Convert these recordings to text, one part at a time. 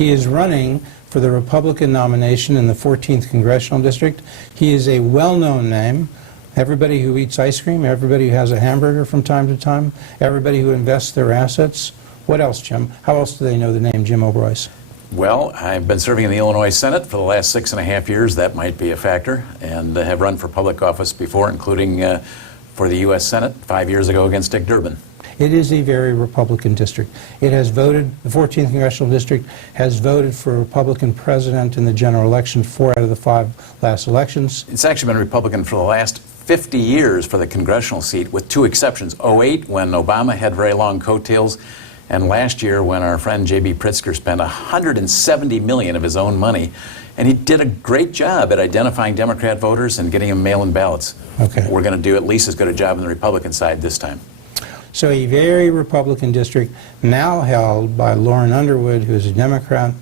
He is running for the Republican nomination in the 14th Congressional District. He is a well-known name. Everybody who eats ice cream, everybody who has a hamburger from time to time, everybody who invests their assets. What else, Jim? How else do they know the name Jim Oberweis? Well, I've been serving in the Illinois Senate for the last 6.5 years. That might be a factor, and have run for public office before, including for the U.S. Senate 5 years ago against Dick Durbin. It is a very Republican district. It has voted, the 14th Congressional District has voted for a Republican president in the general election 4 out of the 5 last elections. It's actually been Republican for the last 50 years for the congressional seat, with 2 exceptions. 2008, when Obama had very long coattails, and last year when our friend J.B. Pritzker spent $170 million of his own money, and he did a great job at identifying Democrat voters and getting them mail-in ballots. Okay. We're going to do at least as good a job on the Republican side this time. So a very Republican district now held by Lauren Underwood, who is a Democrat.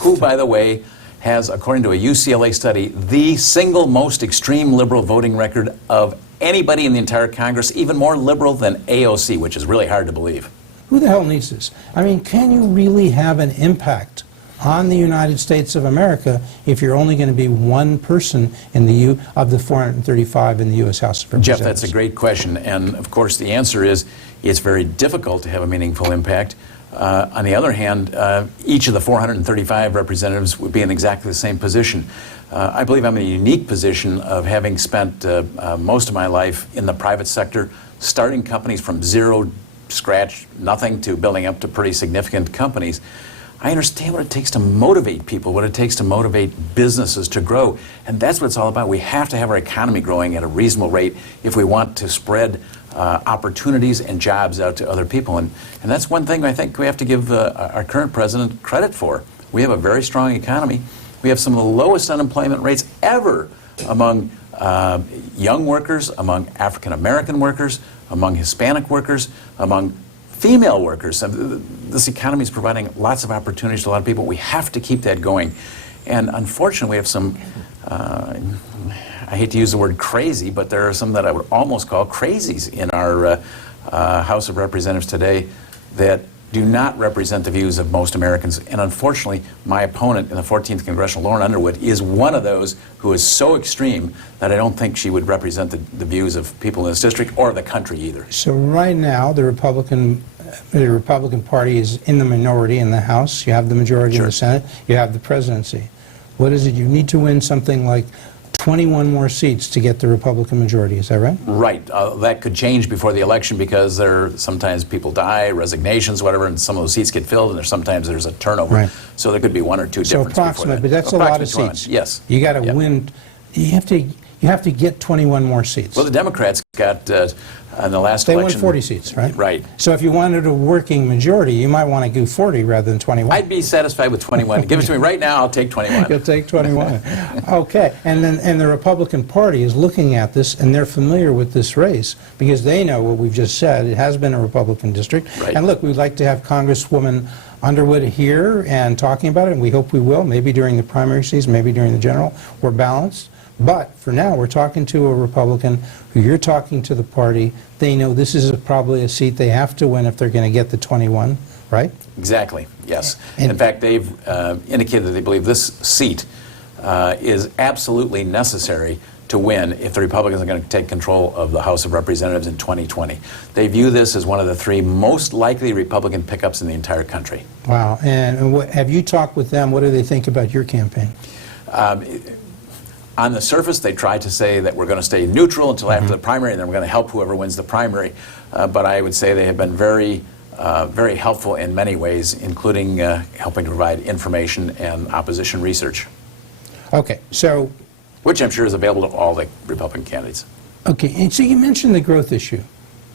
Who, by the way, has, according to a UCLA study, the single most extreme liberal voting record of anybody in the entire Congress, even more liberal than AOC, which is really hard to believe. Who the hell needs this? I mean, can you really have an impact on the United States of America if you're only going to be one person in the of the 435 in the U.S. House of Representatives? Jeff, that's a great question, and of course the answer is it's very difficult to have a meaningful impact. On the other hand, each of the 435 representatives would be in exactly the same position. I believe I'm in a unique position of having spent most of my life in the private sector, starting companies from zero, scratch, nothing, to building up to pretty significant companies. I understand what it takes to motivate people, what it takes to motivate businesses to grow, and that's what it's all about. We have to have our economy growing at a reasonable rate if we want to spread opportunities and jobs out to other people, and that's one thing I think we have to give our current president credit for. We have a very strong economy. We have some of the lowest unemployment rates ever among young workers, among African American workers, among Hispanic workers, among female workers. This economy is providing lots of opportunities to a lot of people. We have to keep that going. And unfortunately, we have some, I hate to use the word crazy, but there are some that I would almost call crazies in our House of Representatives today that do not represent the views of most Americans. And unfortunately, my opponent in the 14th Congressional, Lauren Underwood, is one of those who is so extreme that I don't think she would represent the views of people in this district or the country either. So right now, the Republican Party is in the minority in the House. You have the majority in the Senate. You have the presidency. What is it? You need to win something like 21 more seats to get the Republican majority. Is that right? Right. That could change before the election because sometimes people die, resignations, whatever, and some of those seats get filled, and sometimes there's a turnover. Right. So there could be 1 or 2 differences. So approximate, but that's a lot of seats. Yes. You got to win. You have to get 21 more seats. Well, the Democrats got in the last election. They election. won 40 seats, right? Right. So if you wanted a working majority, you might want to do 40 rather than 21. I'd be satisfied with 21. Give it to me right now, I'll take 21. You'll take 21. Okay. And the Republican Party is looking at this, and they're familiar with this race because they know what we've just said. It has been a Republican district. Right. And look, we'd like to have Congresswoman Underwood here and talking about it, and we hope we will, maybe during the primary season, maybe during the general. We're balanced. But for now, we're talking to a Republican who you're talking to the party. They know this is probably a seat they have to win if they're going to get the 21, right? Exactly, yes. And in fact, they've indicated that they believe this seat is absolutely necessary to win if the Republicans are going to take control of the House of Representatives in 2020. They view this as one of the 3 most likely Republican pickups in the entire country. Wow. And have you talked with them? What do they think about your campaign? On the surface, they try to say that we're going to stay neutral until after the primary, and then we're going to help whoever wins the primary. But I would say they have been very helpful in many ways, including helping to provide information and opposition research. Okay, so... Which I'm sure is available to all the Republican candidates. Okay, and so you mentioned the growth issue.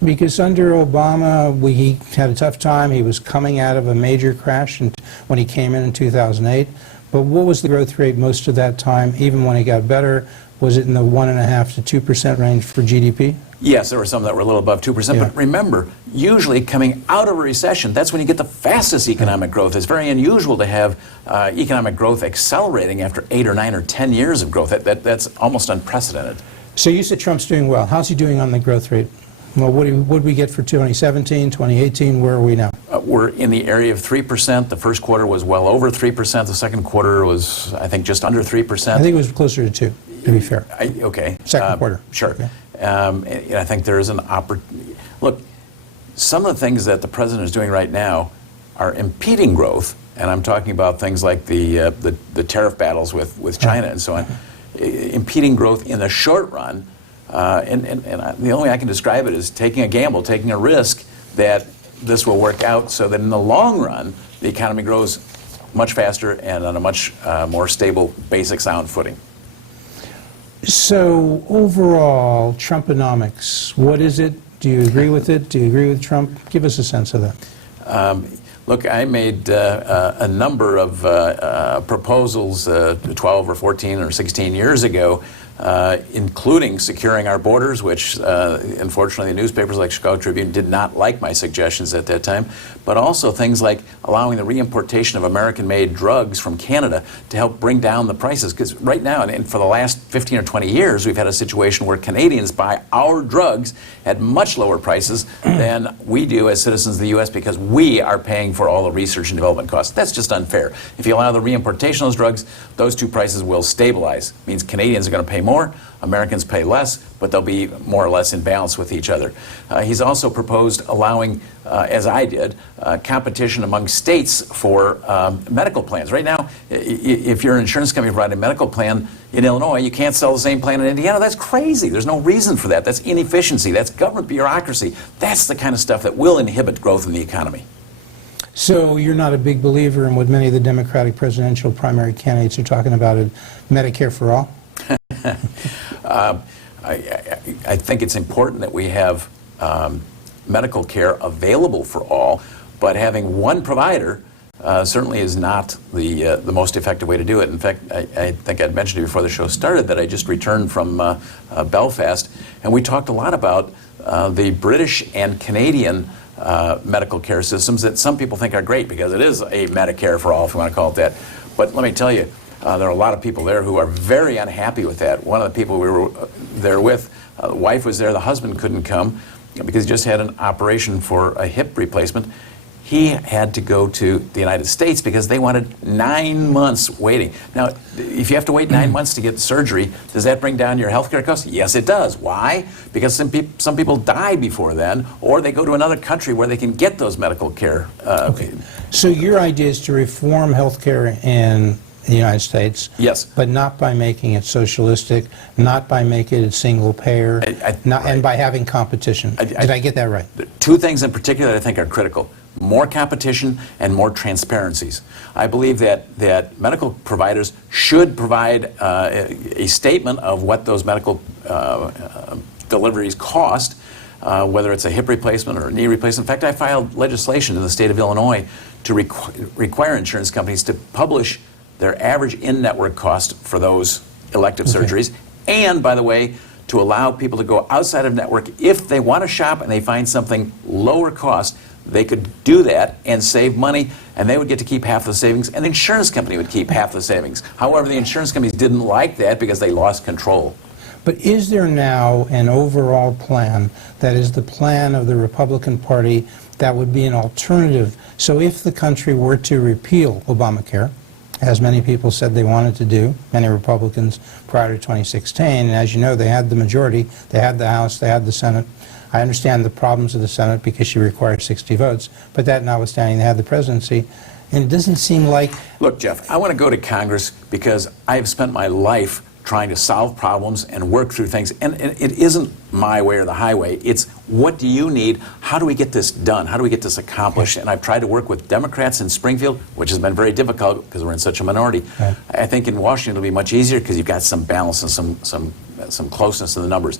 Because under Obama, he had a tough time. He was coming out of a major crash when he came in 2008. But what was the growth rate most of that time, even when it got better? Was it in the 1.5% to 2% range for GDP? Yes, there were some that were a little above 2%. Yeah. But remember, usually coming out of a recession, that's when you get the fastest economic growth. It's very unusual to have economic growth accelerating after 8 or 9 or 10 years of growth. That's almost unprecedented. So you said Trump's doing well. How's he doing on the growth rate? Well, what did we get for 2017, 2018? Where are we now? We're in the area of 3%. The first quarter was well over 3%. The second quarter was, I think, just under 3%. I think it was closer to 2, to be fair. Okay. Second quarter. Sure. Okay. And I think there is an opportunity. Look, some of the things that the president is doing right now are impeding growth, and I'm talking about things like the tariff battles with China and so on, impeding growth in the short run. And the only way I can describe it is taking a gamble, taking a risk that this will work out so that in the long run, the economy grows much faster and on a much more stable, basic, sound footing. So overall, Trumponomics, what is it? Do you agree with it? Do you agree with Trump? Give us a sense of that. Look, I made a number of proposals 12 or 14 or 16 years ago, including securing our borders, which unfortunately the newspapers like Chicago Tribune did not like my suggestions at that time, but also things like allowing the reimportation of American-made drugs from Canada to help bring down the prices. Because right now, and for the last 15 or 20 years, we've had a situation where Canadians buy our drugs at much lower prices than we do as citizens of the U.S. because we are paying for all the research and development costs. That's just unfair. If you allow the reimportation of those drugs, those two prices will stabilize. It means Canadians are going to pay more, Americans pay less, but they'll be more or less in balance with each other. He's also proposed allowing, as I did, competition among states for medical plans. Right now, if you're an insurance company providing a medical plan in Illinois, you can't sell the same plan in Indiana. That's crazy. There's no reason for that. That's inefficiency. That's government bureaucracy. That's the kind of stuff that will inhibit growth in the economy. So you're not a big believer in what many of the Democratic presidential primary candidates are talking about, Medicare for all? I think it's important that we have medical care available for all, but having one provider certainly is not the most effective way to do it. In fact, I think I'd mentioned before the show started that I just returned from Belfast, and we talked a lot about the British and Canadian medical care systems that some people think are great because it is a Medicare for all, if you want to call it that. But let me tell you, there are a lot of people there who are very unhappy with that. One of the people we were there with, the wife was there, the husband couldn't come because he just had an operation for a hip replacement. He had to go to the United States because they wanted 9 months waiting. Now, if you have to wait 9 months to get surgery, does that bring down your health care costs? Yes, it does. Why? Because some people die before then, or they go to another country where they can get those medical care. Okay. So your idea is to reform health care in the United States, yes, but not by making it socialistic, not by making it single payer, and by having competition. Did I get that right? Two things in particular that I think are critical: more competition and more transparencies. I believe that medical providers should provide a statement of what those medical deliveries cost, whether it's a hip replacement or a knee replacement. In fact, I filed legislation in the state of Illinois to require insurance companies to publish their average in-network cost for those elective surgeries, and, by the way, to allow people to go outside of network. If they want to shop and they find something lower cost, they could do that and save money, and they would get to keep half the savings, and the insurance company would keep half the savings. However, the insurance companies didn't like that because they lost control. But is there now an overall plan that is the plan of the Republican Party that would be an alternative? So if the country were to repeal Obamacare, as many people said they wanted to do, many Republicans prior to 2016, and as you know, they had the majority, they had the House, they had the Senate. I understand the problems of the Senate because she requires 60 votes, but that notwithstanding, they had the presidency, and it doesn't seem like... Look, Jeff, I want to go to Congress because I have spent my life trying to solve problems and work through things, and it isn't my way or the highway. It's what do you need? How do we get this done? How do we get this accomplished? And I've tried to work with Democrats in Springfield, which has been very difficult because we're in such a minority. Right. I think in Washington it'll be much easier because you've got some balance and some closeness in the numbers.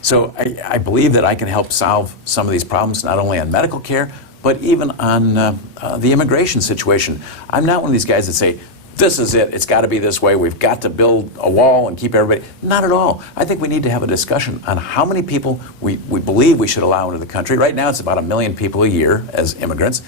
So I believe that I can help solve some of these problems, not only on medical care, but even on the immigration situation. I'm not one of these guys that say, this is it, it's got to be this way, we've got to build a wall and keep everybody. Not at all. I think we need to have a discussion on how many people we believe we should allow into the country. Right now it's about 1 million people a year as immigrants.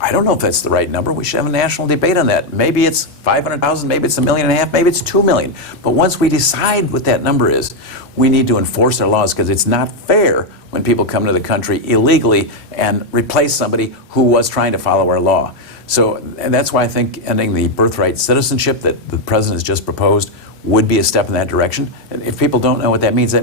I don't know if that's the right number. We should have a national debate on that. Maybe it's 500,000, maybe it's 1.5 million, maybe it's 2 million. But once we decide what that number is, we need to enforce our laws, because it's not fair when people come to the country illegally and replace somebody who was trying to follow our law. So, and that's why I think ending the birthright citizenship that the president has just proposed would be a step in that direction. And if people don't know what that means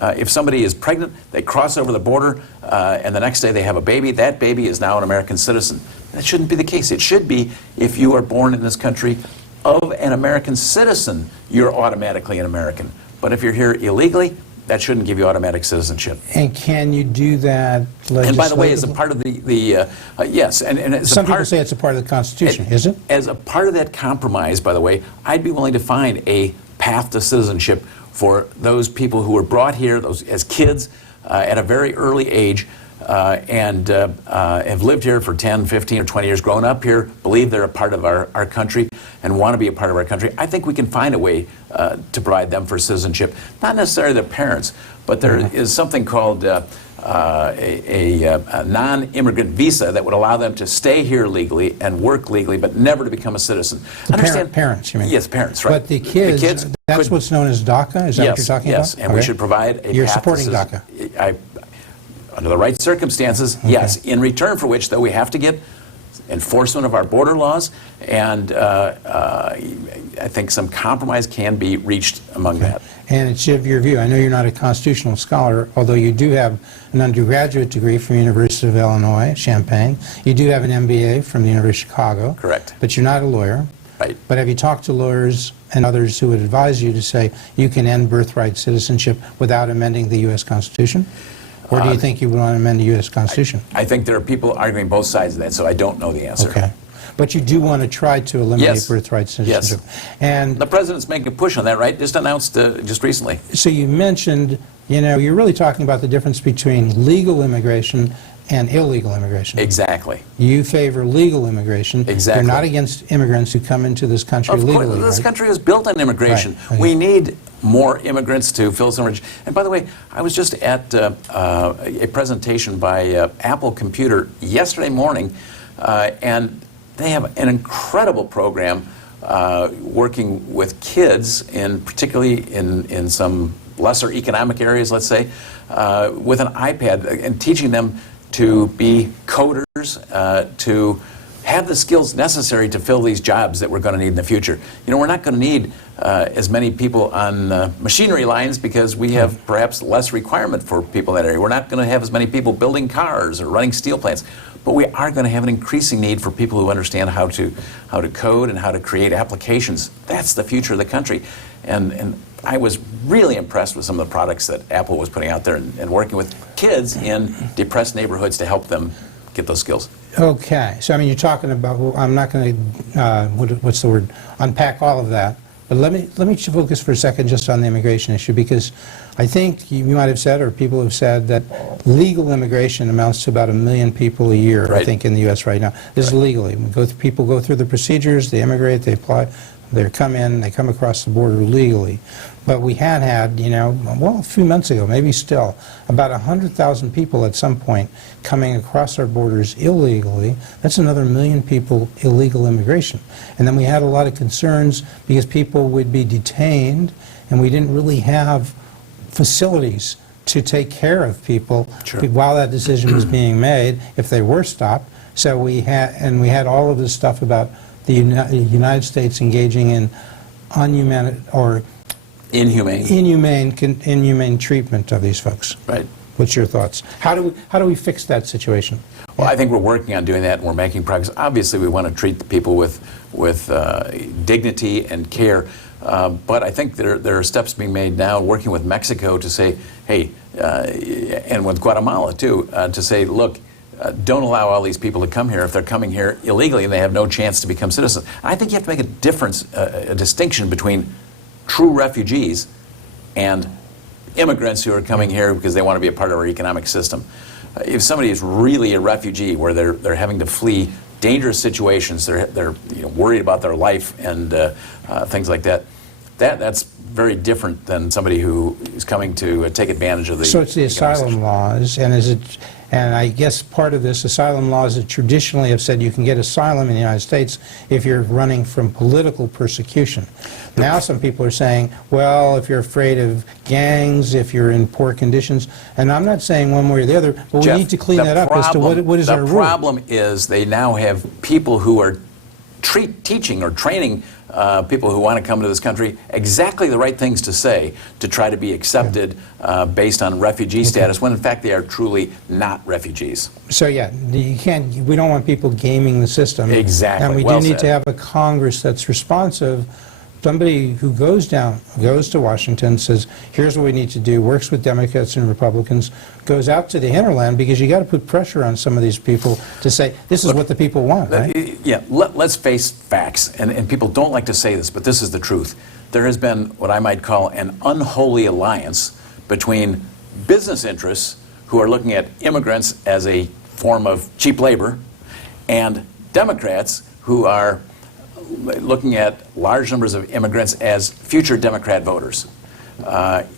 if somebody is pregnant, they cross over the border, and the next day they have a baby, that baby is now an American citizen. That shouldn't be the case. It should be, if you are born in this country of an American citizen, you're automatically an American. But if you're here illegally, that shouldn't give you automatic citizenship. And can you do that legislatively? And by the way, as a part of yes, and as some a part, people say it's a part of the Constitution, is it? As a part of that compromise, by the way, I'd be willing to find a path to citizenship for those people who were brought here as kids at a very early age and have lived here for 10, 15, or 20 years, grown up here, believe they're a part of our country, and want to be a part of our country. I think we can find a way to provide them for citizenship. Not necessarily their parents, but there is something called a non-immigrant visa that would allow them to stay here legally and work legally, but never to become a citizen. Parents, you mean? Yes, parents, right. But the kids that's what's known as DACA? Is that what you're talking about? Yes, and we should provide a You're path supporting to DACA? Under the right circumstances, yes. In return for which, though, we have to get enforcement of our border laws, and I think some compromise can be reached among that. And it's your view. I know you're not a constitutional scholar, although you do have an undergraduate degree from the University of Illinois, Champaign. You do have an MBA from the University of Chicago. Correct. But you're not a lawyer. Right. But have you talked to lawyers and others who would advise you to say you can end birthright citizenship without amending the U.S. Constitution? Or do you think you would want to amend the U.S. Constitution? I think there are people arguing both sides of that, so I don't know the answer. Okay. But you do want to try to eliminate birthright citizenship. Yes. And the president's making a push on that, right? Just announced just recently. so you mentioned, you're really talking about the difference between legal immigration and illegal immigration. Exactly. You favor legal immigration. Exactly. You're not against immigrants who come into this country Of legally. course, this country is built on immigration. Right. Okay. We need more immigrants to fill some. And by the way, I was just at a presentation by Apple Computer yesterday morning, and they have an incredible program working with kids, particularly in some lesser economic areas, let's say, with an iPad, and teaching them to be coders, to have the skills necessary to fill these jobs that we're going to need in the future. We're not going to need as many people on machinery lines because we have perhaps less requirement for people in that area. We're not going to have as many people building cars or running steel plants, but we are going to have an increasing need for people who understand how to code and how to create applications. That's the future of the country. And I was really impressed with some of the products that Apple was putting out there and working with kids in depressed neighborhoods to help them get those skills. Okay. So, you're talking about, well, I'm not going to, what's the word, unpack all of that. But let me focus for a second just on the immigration issue, because I think you might have said, or people have said, that legal immigration amounts to about 1 million people a year, Right. I think, in the U.S. right now. This is legally. People go through the procedures, they immigrate, they apply, they come in, they come across the border legally. But we had, a few months ago, maybe still, about 100,000 people at some point coming across our borders illegally. That's another 1 million people illegal immigration. And then we had a lot of concerns because people would be detained, and we didn't really have facilities to take care of people while that decision was being made if they were stopped. So we had all of this stuff about the United States engaging in inhumane treatment of these folks. Right. What's your thoughts? How do we fix that situation? Well, I think we're working on doing that, and we're making progress. Obviously, we want to treat the people with dignity and care, but I think there are steps being made now, working with Mexico to say, hey, and with Guatemala too, to say, look, don't allow all these people to come here if they're coming here illegally and they have no chance to become citizens. I think you have to make a difference, a distinction between true refugees and immigrants who are coming here because they want to be a part of our economic system. If somebody is really a refugee, where they're having to flee dangerous situations, they're worried about their life and things like that, that's very different than somebody who is coming to take advantage of the. So it's the asylum laws, and And I guess part of this, asylum laws that traditionally have said you can get asylum in the United States if you're running from political persecution. Now some people are saying, well, if you're afraid of gangs, if you're in poor conditions, and I'm not saying one way or the other, but Jeff, we need to clean that up as to what is our rule. The problem is they now have people who are teaching or training people who want to come to this country exactly the right things to say to try to be accepted based on refugee status, when in fact they are truly not refugees. So yeah, we don't want people gaming the system. Exactly. And we Well do need said. to have a Congress that's responsive. Somebody who goes to Washington, says, here's what we need to do, works with Democrats and Republicans, goes out to the hinterland, because you got to put pressure on some of these people to say, this is what the people want, right? Yeah, let's face facts, and people don't like to say this, but this is the truth. There has been what I might call an unholy alliance between business interests who are looking at immigrants as a form of cheap labor, and Democrats who are looking at large numbers of immigrants as future Democrat voters.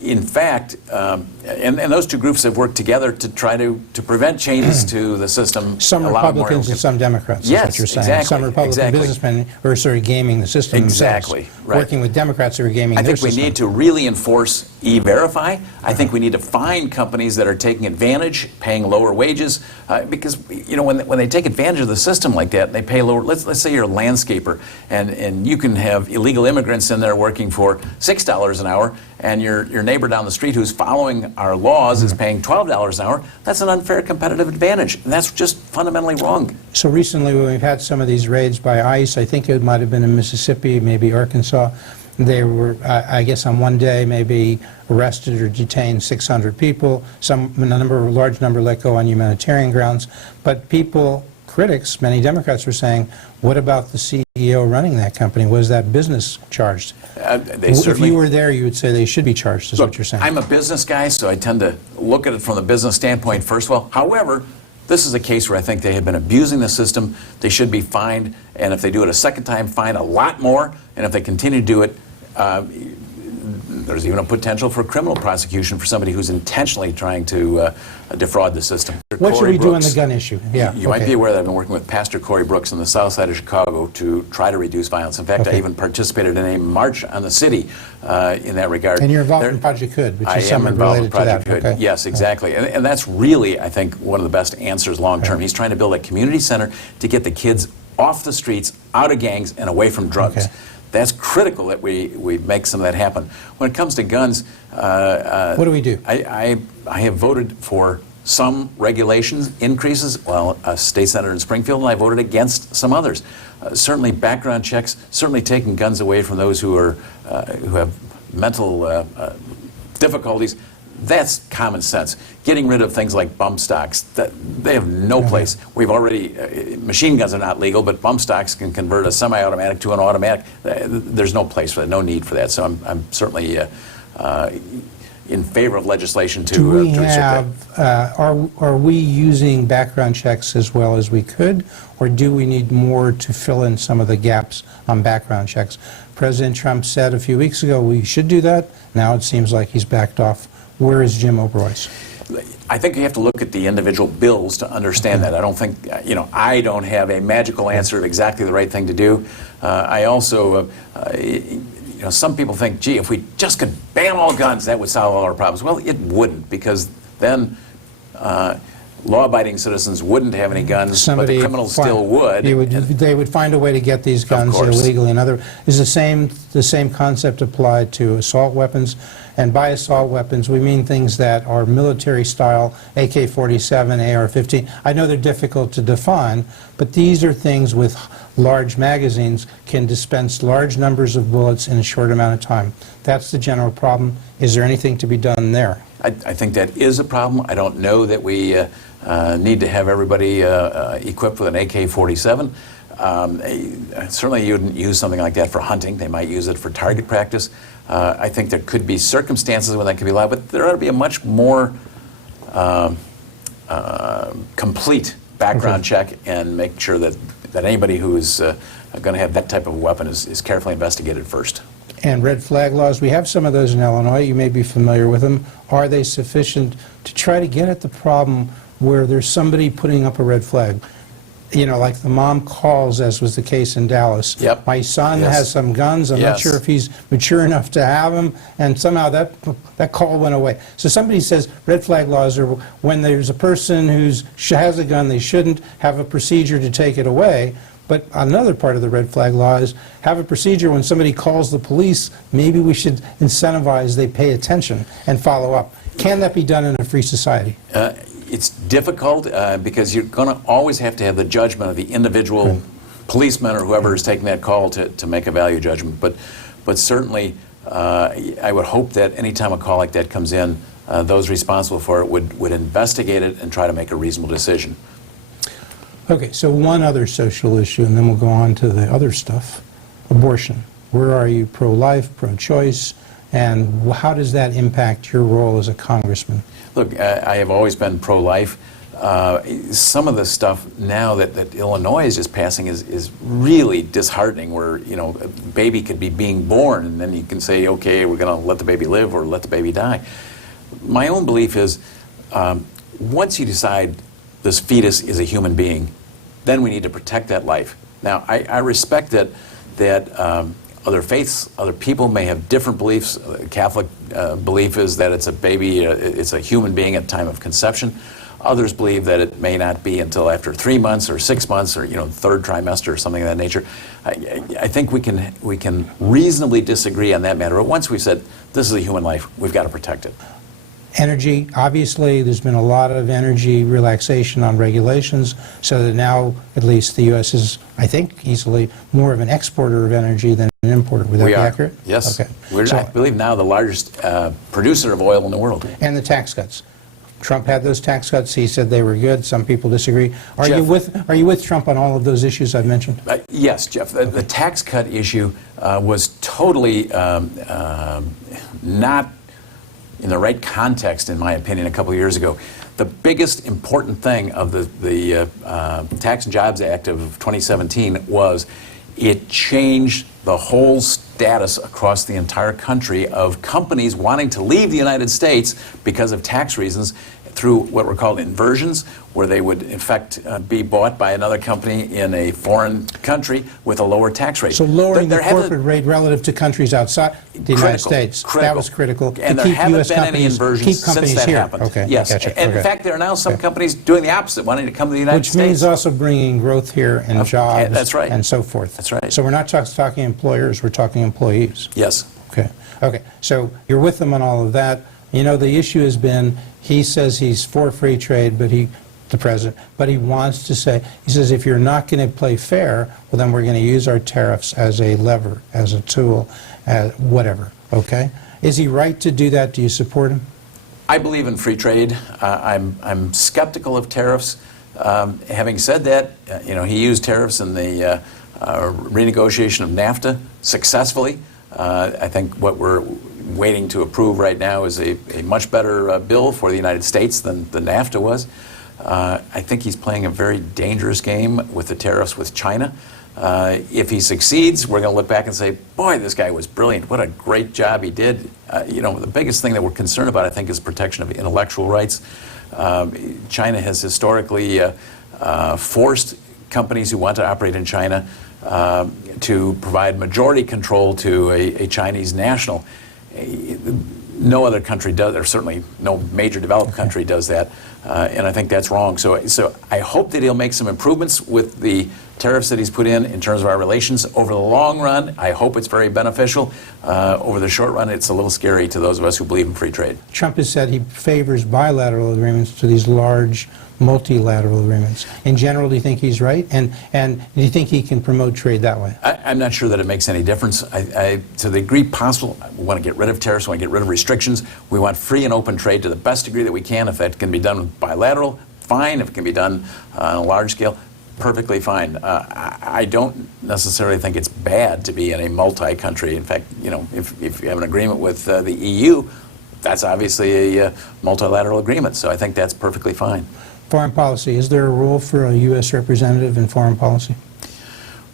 In fact, and those two groups have worked together to try to prevent changes to the system. Some Republicans and some Democrats, is what you're saying. Exactly, some Republican businessmen are sort of gaming the system exactly, themselves, right. working with Democrats who are gaming their system. I think we need to really enforce E-Verify. I think we need to find companies that are taking advantage, paying lower wages, because you know when they take advantage of the system like that, they pay lower. Let's say you're a landscaper, and you can have illegal immigrants in there working for $6 an hour, and your neighbor down the street who's following our laws is paying $12 an hour. That's an unfair competitive advantage, and that's just fundamentally wrong. So recently, when we've had some of these raids by ICE, I think it might have been in Mississippi, maybe Arkansas, they were, I guess on one day, maybe arrested or detained 600 people, a large number let go on humanitarian grounds, but people, critics, many Democrats were saying, what about the CEO running that company? Was that business charged? If you were there, you would say they should be charged, is what you're saying. I'm a business guy, so I tend to look at it from the business standpoint first. Well, however, this is a case where I think they have been abusing the system. They should be fined, and if they do it a second time, fine a lot more, and if they continue to do it, there's even a potential for criminal prosecution for somebody who's intentionally trying to defraud the system. What should we do on the gun issue? Yeah, You might be aware that I've been working with Pastor Corey Brooks on the south side of Chicago to try to reduce violence. In fact, I even participated in a march on the city in that regard. And you're involved in Project Hood, which is somewhat related to that. I am involved in Project Hood, yes, exactly. And that's really, I think, one of the best answers long term. He's trying to build a community center to get the kids off the streets, out of gangs, and away from drugs. That's critical that we make some of that happen. When it comes to guns, what do we do? I have voted for some regulations increases. Well, a state senator in Springfield, and I voted against some others. Certainly background checks, certainly taking guns away from those who have mental difficulties. That's common sense. Getting rid of things like bump stocks, they have no place. We've already, machine guns are not legal, but bump stocks can convert a semi-automatic to an automatic. There's no place for that, no need for that. So I'm certainly in favor of legislation to restrict that. Are we using background checks as well as we could, or do we need more to fill in some of the gaps on background checks? President Trump said a few weeks ago we should do that. Now it seems like he's backed off. Where is Jim Oberweis? I think you have to look at the individual bills to understand that. I don't think, I don't have a magical answer of exactly the right thing to do. I also, some people think, gee, if we just could ban all guns, that would solve all our problems. Well, it wouldn't, because then law-abiding citizens wouldn't have any guns, but the criminals still would. They would find a way to get these guns illegally. Is the same concept applied to assault weapons? And by assault weapons, we mean things that are military-style, AK-47, AR-15. I know they're difficult to define, but these are things with large magazines, can dispense large numbers of bullets in a short amount of time. That's the general problem. Is there anything to be done there? I think that is a problem. I don't know that we need to have everybody equipped with an AK-47. Certainly you wouldn't use something like that for hunting. They might use it for target practice. I think there could be circumstances when that could be allowed, but there ought to be a much more complete background check and make sure that anybody who is going to have that type of weapon is carefully investigated first. And red flag laws, we have some of those in Illinois. You may be familiar with them. Are they sufficient to try to get at the problem where there's somebody putting up a red flag. You know, like the mom calls, as was the case in Dallas. Yep. My son Yes. has some guns. I'm not Yes. sure if he's mature enough to have them. And somehow that call went away. So somebody says red flag laws are when there's a person who has a gun, they shouldn't have a procedure to take it away. But another part of the red flag law is have a procedure when somebody calls the police, maybe we should incentivize they pay attention and follow up. Can that be done in a free society? It's difficult because you're going to always have to have the judgment of the individual policeman or whoever is taking that call to make a value judgment. But certainly, I would hope that any time a call like that comes in, those responsible for it would investigate it and try to make a reasonable decision. Okay, so one other social issue, and then we'll go on to the other stuff. Abortion. Where are you, pro-life, pro-choice, and how does that impact your role as a congressman? Look, I have always been pro-life. Some of the stuff now that Illinois is just passing is really disheartening, where, you know, a baby could be being born, and then you can say, okay, we're going to let the baby live or let the baby die. My own belief is, once you decide this fetus is a human being, then we need to protect that life. Now, I respect that other faiths, other people may have different beliefs. Catholic belief is that it's a baby, it's a human being at the time of conception. Others believe that it may not be until after 3 months or 6 months or, you know, third trimester or something of that nature. I think we can reasonably disagree on that matter. But once we've said this is a human life, we've got to protect it. Energy, obviously, there's been a lot of energy relaxation on regulations, so that now, at least, the U.S. is, I think, easily more of an exporter of energy than an importer. Would that be accurate? Yes. Okay. We're, I believe, now the largest producer of oil in the world. And the tax cuts. Trump had those tax cuts. He said they were good. Some people disagree. Are you with Trump on all of those issues I've mentioned? Yes, Jeff. The tax cut issue was totally not in the right context, in my opinion, a couple of years ago. The biggest important thing of the Tax and Jobs Act of 2017 was it changed the whole status across the entire country of companies wanting to leave the United States because of tax reasons through what were called inversions, where they would, in fact, be bought by another company in a foreign country with a lower tax rate. So lowering the corporate rate relative to countries outside the United States, that was critical. And there haven't been any inversions since that happened. Okay, yes, and in fact, there are now some companies doing the opposite, wanting to come to the United States. Which means also bringing growth here and jobs that's right. and so forth. That's right. So we're not just talking employers, we're talking employees. Yes. Okay. Okay. So you're with them on all of that. You know, the issue has been, he says he's for free trade, but the president, but he wants to say, he says, if you're not going to play fair, well, then we're going to use our tariffs as a lever, as a tool, whatever. Okay? Is he right to do that? Do you support him? I believe in free trade. I'm skeptical of tariffs. Having said that, you know, he used tariffs in the renegotiation of NAFTA successfully. I think what we're waiting to approve right now is a much better bill for the United States than the NAFTA was. I think he's playing a very dangerous game with the tariffs with China. If he succeeds, we're going to look back and say, boy, this guy was brilliant. What a great job he did. You know, the biggest thing that we're concerned about, I think, is protection of intellectual rights. China has historically forced companies who want to operate in China to provide majority control to a Chinese national. No other country does, or certainly no major developed country does that, and I think that's wrong. So I hope that he'll make some improvements with the tariffs that he's put in terms of our relations. Over the long run, I hope it's very beneficial. Over the short run, it's a little scary to those of us who believe in free trade. Trump has said he favors bilateral agreements to these large multilateral agreements. In general, do you think he's right? And do you think he can promote trade that way? I'm not sure that it makes any difference. To the degree possible, we want to get rid of tariffs, we want to get rid of restrictions. We want free and open trade to the best degree that we can. If that can be done bilateral, fine. If it can be done on a large scale, perfectly fine. I don't necessarily think it's bad to be in a multi-country. In fact, you know, if you have an agreement with the EU, that's obviously a multilateral agreement. So I think that's perfectly fine. Foreign policy. Is there a role for a U.S. representative in foreign policy?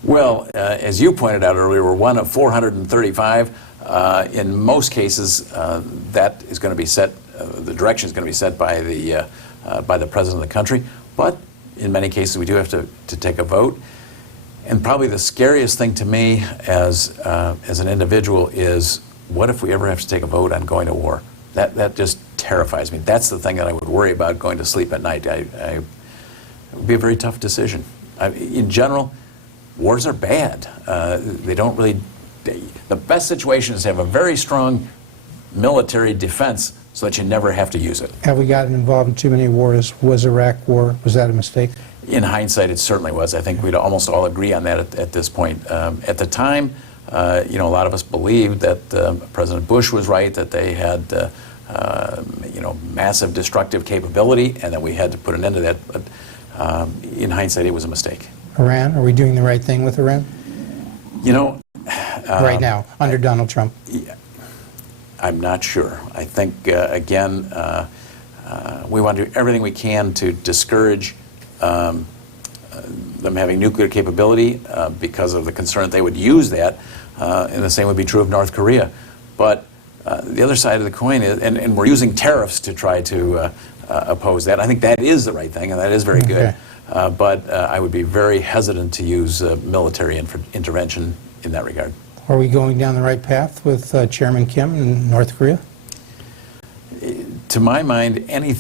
Well, as you pointed out earlier, we're one of 435. In most cases, that is going to be set, the direction is going to be set by the by the President of the country. But in many cases, we do have to take a vote. And probably the scariest thing to me as an individual is, what if we ever have to take a vote on going to war? That just terrifies me. That's the thing that I would worry about going to sleep at night. It would be a very tough decision. In general, wars are bad. They don't really... The best situation is to have a very strong military defense so that you never have to use it. Have we gotten involved in too many wars? Was Iraq war, was that a mistake? In hindsight, it certainly was. I think we'd almost all agree on that at this point. At the time, a lot of us believed that President Bush was right, that they had massive destructive capability, and that we had to put an end to that. But in hindsight, it was a mistake. Iran, are we doing the right thing with Iran? Right now, under Donald Trump? I'm not sure. I think, again, we want to do everything we can to discourage them having nuclear capability because of the concern that they would use that, and the same would be true of North Korea. But the other side of the coin is, and we're using tariffs to try to oppose that. I think that is the right thing, and that is very good. But I would be very hesitant to use military intervention in that regard. Are we going down the right path with Chairman Kim in North Korea? To my mind, any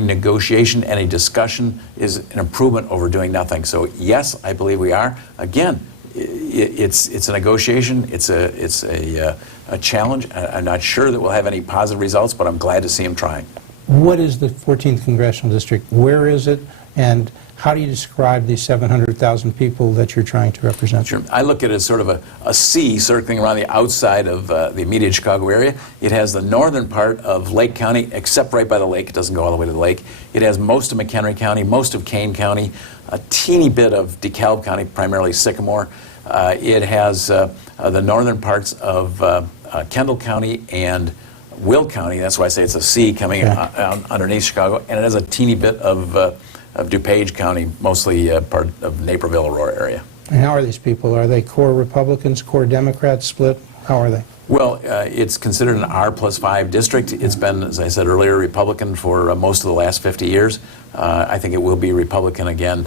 negotiation, any discussion is an improvement over doing nothing. So yes, I believe we are. Again, it's a negotiation. It's a challenge. I'm not sure that we'll have any positive results, but I'm glad to see him trying. What is the 14th Congressional District? Where is it? And how do you describe the 700,000 people that you're trying to represent? Sure. I look at it as sort of a C circling around the outside of the immediate Chicago area. It has the northern part of Lake County, except right by the lake. It doesn't go all the way to the lake. It has most of McHenry County, most of Kane County, a teeny bit of DeKalb County, primarily Sycamore. It has the northern parts of Kendall County and Will County. That's why I say it's a C coming underneath Chicago. And it has a teeny bit of DuPage County, mostly part of Naperville, Aurora area. And how are these people? Are they core Republicans, core Democrats, split? How are they? Well, it's considered an R+5 district. It's been, as I said earlier, Republican for most of the last 50 years. I think it will be Republican again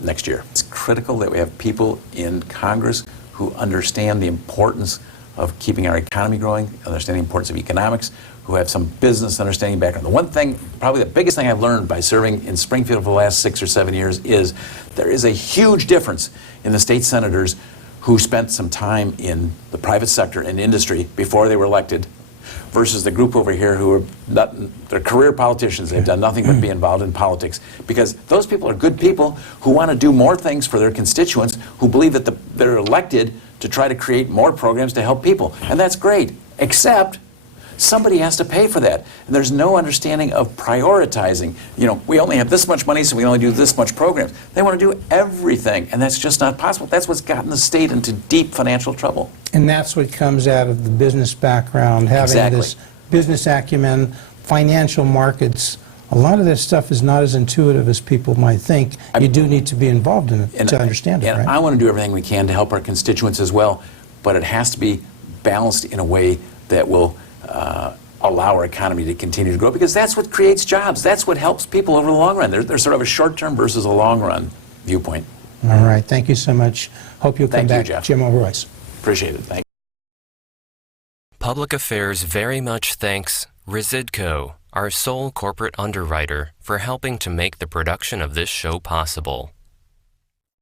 next year. It's critical that we have people in Congress who understand the importance of keeping our economy growing, understand the importance of economics, who have some business understanding background. The one thing, probably the biggest thing I've learned by serving in Springfield for the last 6 or 7 years is there is a huge difference in the state senators who spent some time in the private sector and industry before they were elected versus the group over here who are they're career politicians. They've done nothing but be involved in politics, because those people are good people who want to do more things for their constituents, who believe that they're elected to try to create more programs to help people. And that's great, except somebody has to pay for that. And there's no understanding of prioritizing. We only have this much money, so we only do this much programs. They want to do everything, and that's just not possible. That's what's gotten the state into deep financial trouble. And that's what comes out of the business background, having this business acumen, financial markets. A lot of this stuff is not as intuitive as people might think. You do need to be involved in it to understand it, right? I want to do everything we can to help our constituents as well, but it has to be balanced in a way that will allow our economy to continue to grow, because that's what creates jobs. That's what helps people over the long run. There's sort of a short-term versus a long-run viewpoint. All right. Thank you so much. Hope you'll come back. Jeff. Jim Oberweis. Appreciate it. Thank you. Public Affairs very much thanks Residco, our sole corporate underwriter, for helping to make the production of this show possible.